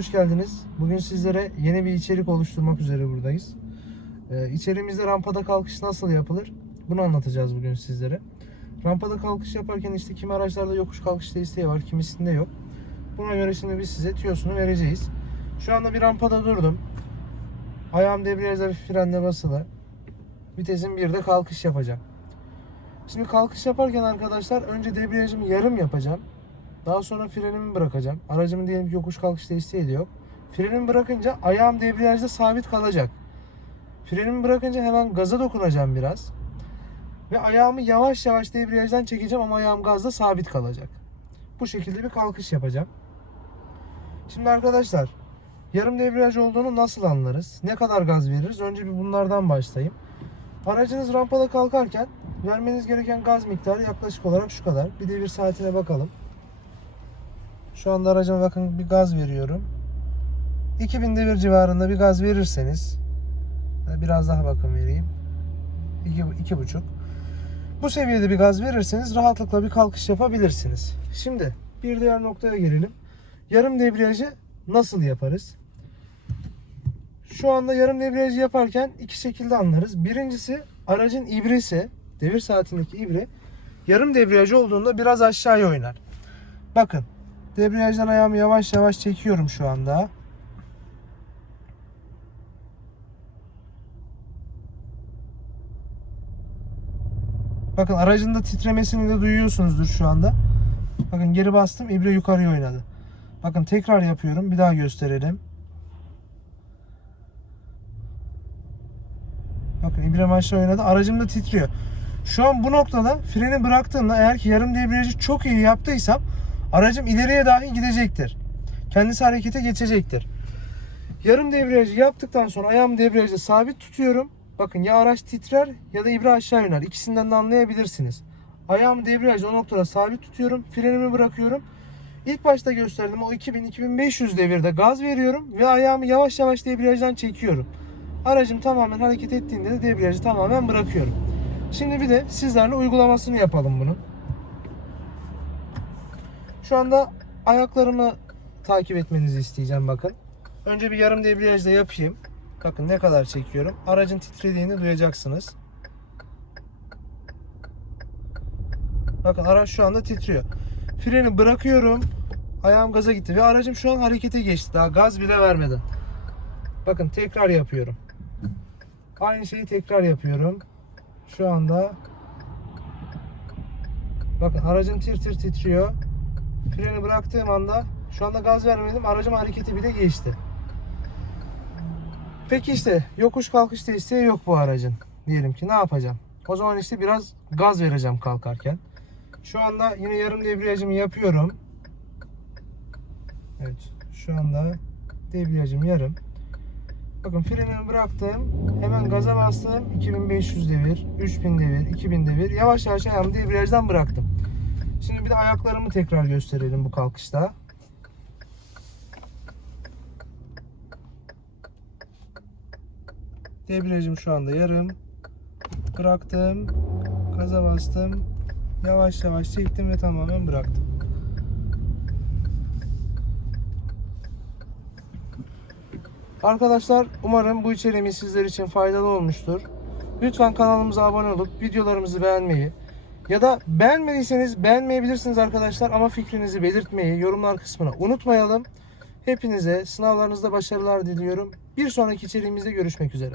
hoş geldiniz. Bugün sizlere yeni bir içerik oluşturmak üzere buradayız. Ee, içeriğimizde rampada kalkış nasıl yapılır? Bunu anlatacağız bugün sizlere. Rampada kalkış yaparken işte kimi araçlarda yokuş kalkış desteği var, kimisinde yok. Buna göre şimdi biz size tüyosunu vereceğiz. Şu anda bir rampada durdum. Ayağım debriyajda bir frenle basılı. Vitesin bir de kalkış yapacağım. Şimdi kalkış yaparken arkadaşlar önce debriyajımı yarım yapacağım. Daha sonra frenimi bırakacağım. Aracımın diyelim ki yokuş kalkış desteği de yok. Frenimi bırakınca ayağım debriyajda sabit kalacak. Frenimi bırakınca hemen gaza dokunacağım biraz. Ve ayağımı yavaş yavaş debriyajdan çekeceğim ama ayağım gazda sabit kalacak. Bu şekilde bir kalkış yapacağım. Şimdi arkadaşlar yarım debriyaj olduğunu nasıl anlarız? Ne kadar gaz veririz? Önce bir bunlardan başlayayım. Aracınız rampada kalkarken vermeniz gereken gaz miktarı yaklaşık olarak şu kadar. Bir devir saatine bakalım. Şu anda aracıma bakın bir gaz veriyorum. 2000 devir civarında bir gaz verirseniz biraz daha bakın vereyim. 2 buçuk. Bu seviyede bir gaz verirseniz rahatlıkla bir kalkış yapabilirsiniz. Şimdi bir diğer noktaya gelelim. Yarım debriyajı nasıl yaparız? Şu anda yarım debriyajı yaparken iki şekilde anlarız. Birincisi aracın ibresi, devir saatindeki ibre yarım debriyaj olduğunda biraz aşağıya oynar. Bakın debriyajdan ayağımı yavaş yavaş çekiyorum şu anda. Bakın aracın da titremesini de duyuyorsunuzdur şu anda. Bakın geri bastım ibre yukarıya oynadı. Bakın tekrar yapıyorum. Bir daha gösterelim. Bakın ibrem aşağı oynadı. Aracım da titriyor. Şu an bu noktada freni bıraktığımda eğer ki yarım debriyajı çok iyi yaptıysam aracım ileriye dahi gidecektir. Kendisi harekete geçecektir. Yarım debriyajı yaptıktan sonra ayağımı debriyajda sabit tutuyorum. Bakın ya araç titrer ya da ibre aşağı iner. İkisinden de anlayabilirsiniz. Ayağımı debriyajda o noktada sabit tutuyorum. Frenimi bırakıyorum. İlk başta gösterdim o 2000-2500 devirde gaz veriyorum ve ayağımı yavaş yavaş debriyajdan çekiyorum. Aracım tamamen hareket ettiğinde de debriyajı tamamen bırakıyorum. Şimdi bir de sizlerle uygulamasını yapalım bunun. Şu anda ayaklarımı takip etmenizi isteyeceğim bakın. Önce bir yarım debriyajda yapayım. Bakın ne kadar çekiyorum. Aracın titrediğini duyacaksınız. Bakın araç şu anda titriyor. Freni bırakıyorum. Ayağım gaza gitti ve aracım şu an harekete geçti. Daha gaz bile vermeden. Bakın tekrar yapıyorum. Aynı şeyi tekrar yapıyorum. Şu anda bakın aracım tir tir titriyor. Freni bıraktığım anda şu anda gaz vermedim. Aracım hareketi bile geçti. Peki işte yokuş kalkış desteği yok bu aracın. Diyelim ki ne yapacağım? O zaman işte biraz gaz vereceğim kalkarken. Şu anda yine yarım debriyajımı yapıyorum. Evet. Şu anda debriyajım yarım. Bakın frenimi bıraktım. Hemen gaza bastım. 2500 devir, 3000 devir, 2000 devir. Yavaş yavaş ayağımı debriyajdan bıraktım. Şimdi bir de ayaklarımı tekrar gösterelim bu kalkışta. Debriyajım şu anda yarım. Bıraktım. Gaza bastım. Yavaş yavaş çektim ve tamamen bıraktım. Arkadaşlar umarım bu içeriğimiz sizler için faydalı olmuştur. Lütfen kanalımıza abone olup videolarımızı beğenmeyi ya da beğenmediyseniz beğenmeyebilirsiniz arkadaşlar ama fikrinizi belirtmeyi yorumlar kısmına unutmayalım. Hepinize sınavlarınızda başarılar diliyorum. Bir sonraki içeriğimizde görüşmek üzere.